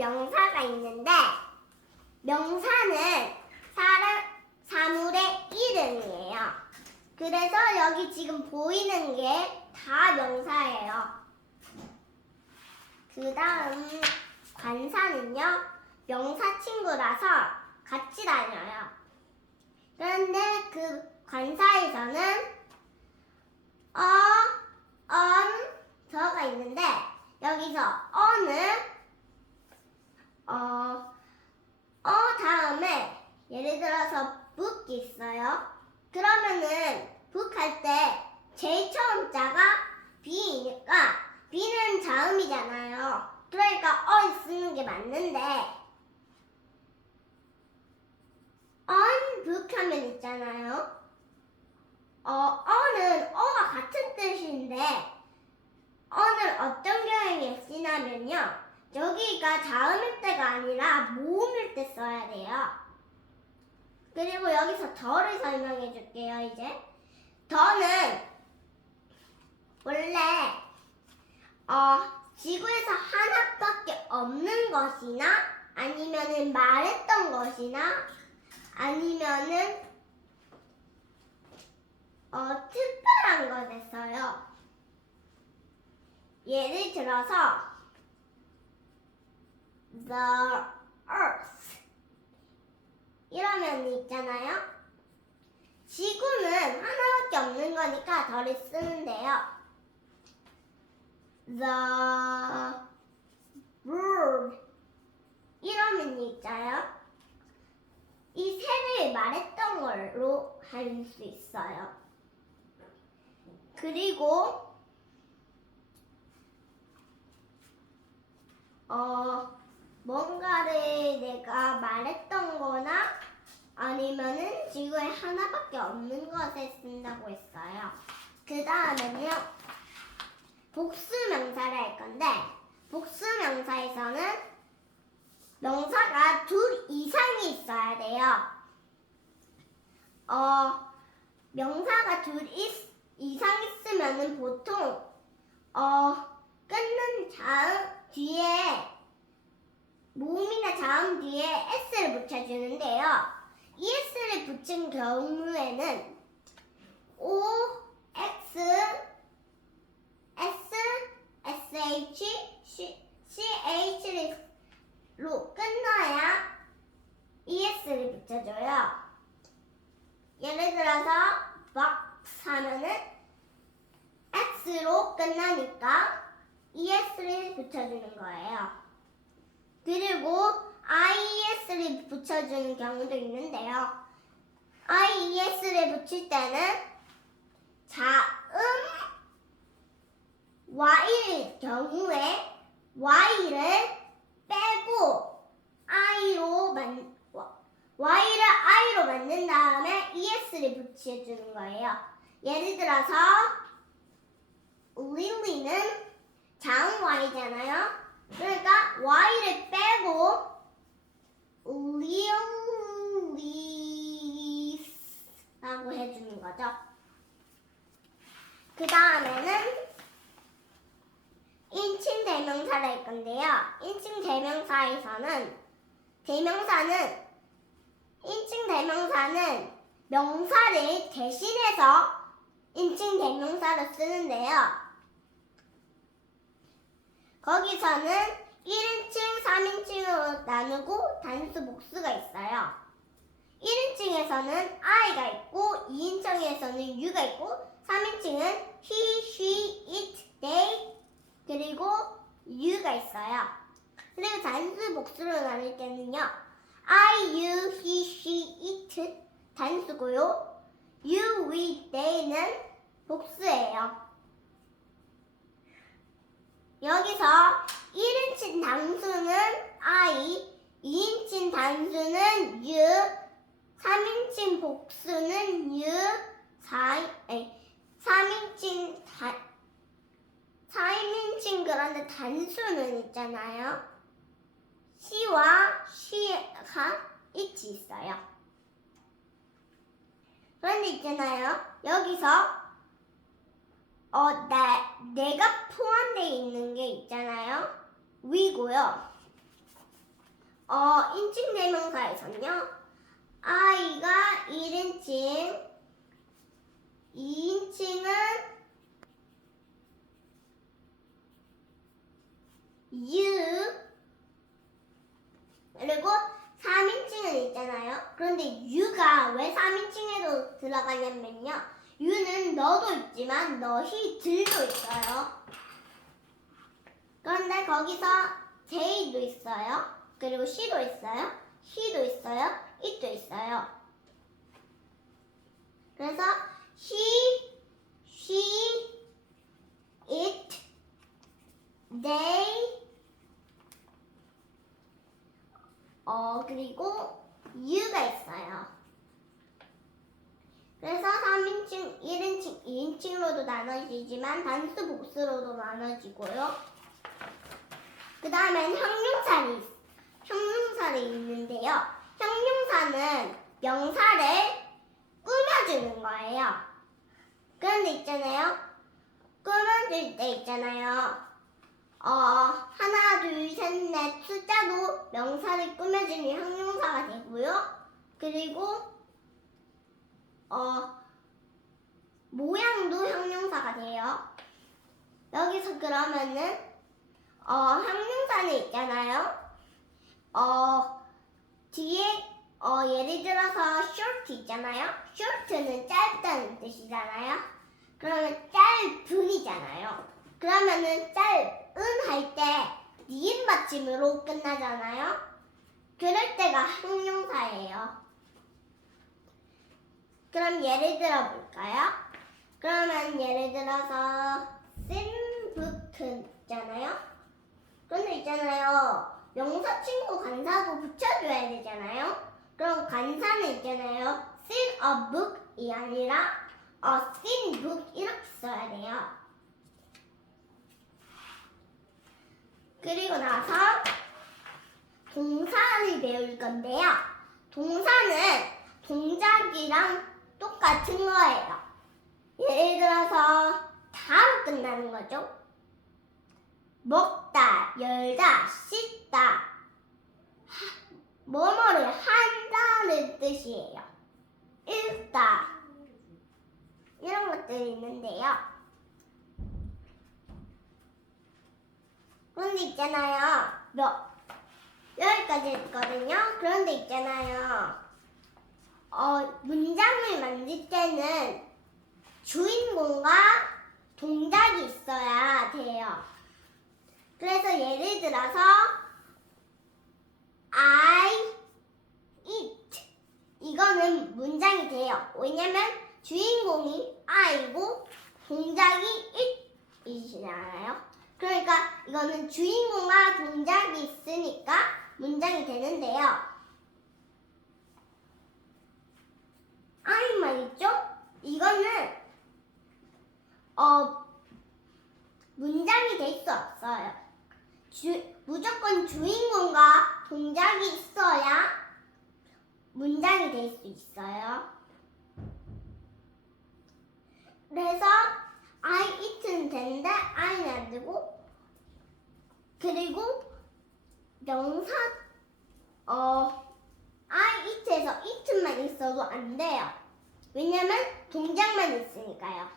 명사가 있는데 명사는 사물의 이름이에요. 그래서 여기 지금 보이는 게 다 명사예요. 그 다음 관사는요. 명사 친구라서 같이 다녀요. 그런데 그 관사에서는 저가 있는데 여기서 다음에 예를 들어서 book 있어요. 그러면은 book 할 때 제일 처음 자가 B이니까 B는 자음이잖아요. 그러니까 쓰는 게 맞는데 book 하면 있잖아요. 는 어가 같은 뜻인데 는 어떤 경우에 쓰냐면요. 여기가 자음일 때가 아니라 모음일 때 써야 돼요. 그리고 여기서 더를 설명해 줄게요. 이제 더는 원래 지구에서 하나밖에 없는 것이나 아니면은 말했던 것이나 아니면은 특별한 것에 써요. 예를 들어서 the earth 이러면 있잖아요. 지구는 하나밖에 없는 거니까 더를 쓰는데요. the world 이러면 있잖아요. 이 세를 말했던 걸로 할 수 있어요. 그리고 뭔가를 내가 말했던 거나 아니면은 지구에 하나밖에 없는 것에 쓴다고 했어요. 그 다음에는요. 복수명사를 할 건데 복수명사에서는 명사가 둘 이상이 있어야 돼요. 명사가 둘 이상 있으면은 보통 끊는 자음 뒤에 모음이나 자음 뒤에 s를 붙여주는데요. 이 s를 붙인 경우에는 o, x, s, sh, ch로 끝나야 es를 붙여줘요. 예를 들어서 box 하면은 x로 끝나니까 es를 붙여주는 거예요. 그리고 ies를 붙여주는 경우도 있는데요. ies를 붙일 때는 자음 y일 경우에 y를 빼고 y를 i로 만든 다음에 es를 붙여주는 거예요. 예를 들어서 Lily는 자음 y잖아요. 그러니까 y를 빼고 Lilies라고 해주는 거죠. 그 다음에는 인칭 대명사를 할 건데요. 인칭 대명사는 명사를 대신해서 인칭 대명사로 쓰는데요. 거기서는 1인칭, 3인칭으로 나누고 단수 복수가 있어요. 1인칭에서는 I가 있고 2인칭에서는 You가 있고 3인칭은 He, She, It, They 그리고 You가 있어요. 그리고 단수 복수로 나눌 때는요. I, You, He, She, It 단수고요. You, We, They는 복수예요. 여기서 1인칭 단수는 I, 2인칭 단수는 You, 3인칭 복수는 You, 4인칭 그런데 단수는 있잖아요. She와 She가 있지 있어요. 그런데 있잖아요. 여기서 내가 포함되어 있는 게 있잖아요. we고요. 인칭 대명사에서는요. I가 1인칭, 2인칭은 you, 그리고 3인칭은 있잖아요. 그런데 you가 왜 3인칭에도 들어가냐면요. you는 너도 있지만 너희들도 있어요. 그런데 거기서 they도 있어요. 그리고 she도 있어요. he도 있어요. it도 있어요. 그래서 he, it, they, 그리고 you가 있어요. 그래서 3인칭, 1인칭, 2인칭으로도 나눠지지만 단수 복수로도 나눠지고요. 그 다음엔 형용사를 있는데요. 형용사는 명사를 꾸며주는 거예요. 그런데 있잖아요. 꾸며줄 때 있잖아요. 하나, 둘, 셋, 넷 숫자도 명사를 꾸며주는 형용사가 되고요. 그리고 모양도 형용사가 돼요. 여기서 그러면은 형용사는 있잖아요. 뒤에 예를 들어서 short 있잖아요. short는 짧다는 뜻이잖아요. 그러면 짧은이잖아요. 그러면은 짧은 할 때 니은 받침으로 끝나잖아요. 그럴 때가 형용사예요. 그럼 예를 들어 볼까요? 그러면 예를 들어서 쓴 book 있잖아요. 그런데 있잖아요. 명사 친구 관사도 붙여줘야 되잖아요. 그럼 관사는 있잖아요. 쓴 a book이 아니라 쓴 book 이렇게 써야 돼요. 그리고 나서 동사를 배울 건데요. 동사는 동작이랑 똑같은 거예요. 예를 들어서 다로 끝나는 거죠. 먹다, 열다, 씻다, 뭐뭐를 한다는 뜻이에요. 읽다, 이런 것들이 있는데요. 그런데 있잖아요. 여기까지 있거든요. 그런데 있잖아요. 문장을 만들 때는 주인공과 동작이 있어야 돼요. 그래서 예를 들어서 I eat 이거는 문장이 돼요. 왜냐면 주인공이 I고 동작이 it이잖아요. 그러니까 이거는 주인공과 동작이 있으니까 문장이 되는데요. I만 있죠? 이거는 문장이 될 수 없어요. 무조건 주인공과 동작이 있어야 문장이 될 수 있어요. 그래서 I eat는 되는데 I는 안 되고, 그리고 명사 I eat에서 eat만 있어도 안 돼요. 왜냐면 동작만 있으니까요.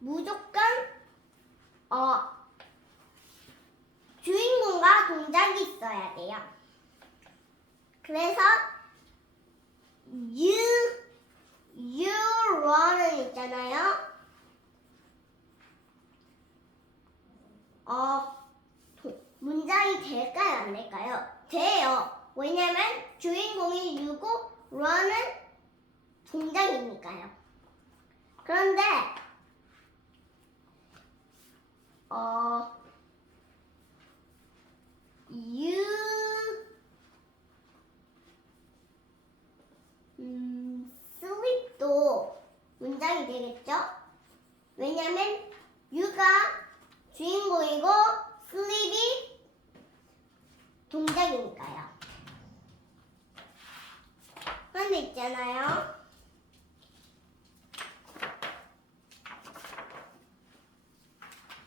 무조건 주인공과 동작이 있어야 돼요. 그래서 you run은 있잖아요. 문장이 될까요? 안 될까요? 돼요. 왜냐면 주인공이 you고 run은 동작이니까요. 그런데 sleep도 문장이 되겠죠? 왜냐면 you가 주인공이고 sleep이 동작이니까요. 그런데 있잖아요.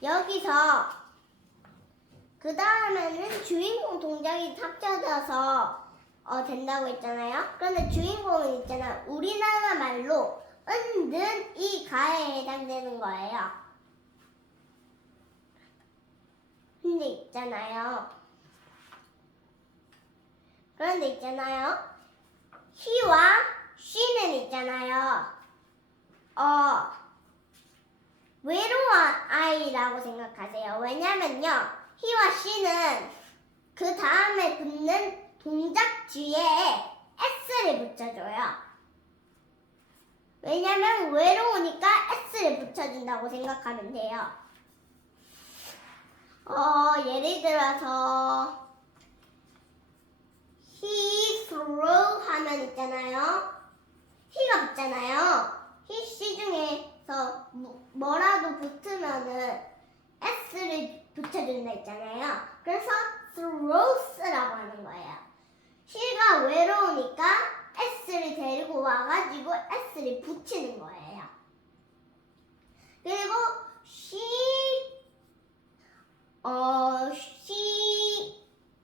여기서 그 다음에는 주인공 동작이 탑재돼서 된다고 했잖아요. 그런데 주인공은 있잖아요. 우리나라 말로 은든 이 가에 해당되는 거예요. 근데 있잖아요. 그런데 있잖아요. he와 she는 있잖아요. 외로운 아이라고 생각하세요. 왜냐면요. he와 she는 그 다음에 붙는 동작 뒤에 s를 붙여줘요. 왜냐면 외로우니까 s를 붙여준다고 생각하면 돼요. 예를 들어서 he threw 하면 있잖아요. he가 붙잖아요. he, she 중에서 뭐라도 붙으면은 s를 붙여준다 했잖아요. 그래서 throws라고 하는 거예요. he가 외로우니까 s를 데리고 와가지고 s를 붙이는 거예요. 그리고 she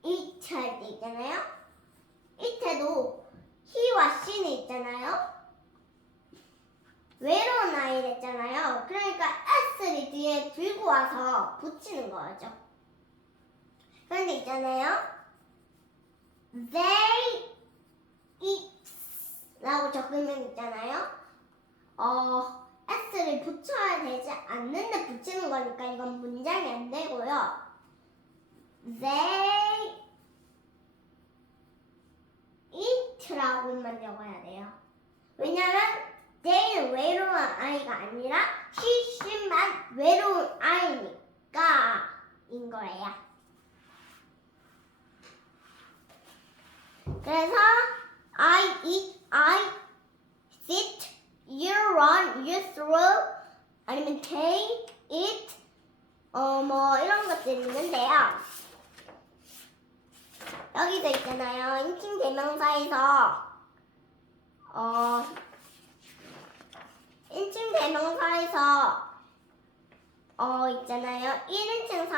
it 할 때 있잖아요. it에도 he와 she는 있잖아요. 외로운 아이를 했잖아요. 그러니까 s를 뒤에 들고 와서 붙이는 거죠. 그런데 있잖아요. They eat 라고 적으면 있잖아요. s를 붙여야 되지 않는데 붙이는 거니까 이건 문장이 안 되고요. They eat라고만 적어야 돼요. 왜냐면 they는 외로운 아이가 아니라 she만 외로운 아이니까 인 거예요. 그래서 I eat, I sit, you run, you throw 아니면 they eat 뭐 이런 것들이 있는데요. 여기도 있잖아요. 인칭 대명사에서 인칭 대명사에서 있잖아요. 1인칭,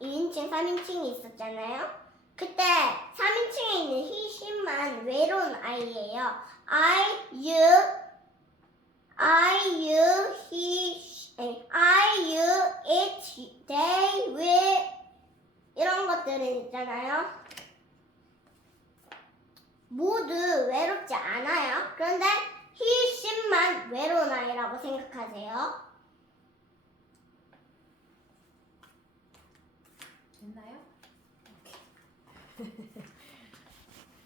2인칭, 3인칭이 있었잖아요. 그때 3인칭에 있는 he, she만 외로운 아이예요. I, you, it, they, we 이런 것들은 있잖아요. 모두 외롭지 않아요. 그런데 he, she만 외로운 아이라고 생각하세요. 됐나요?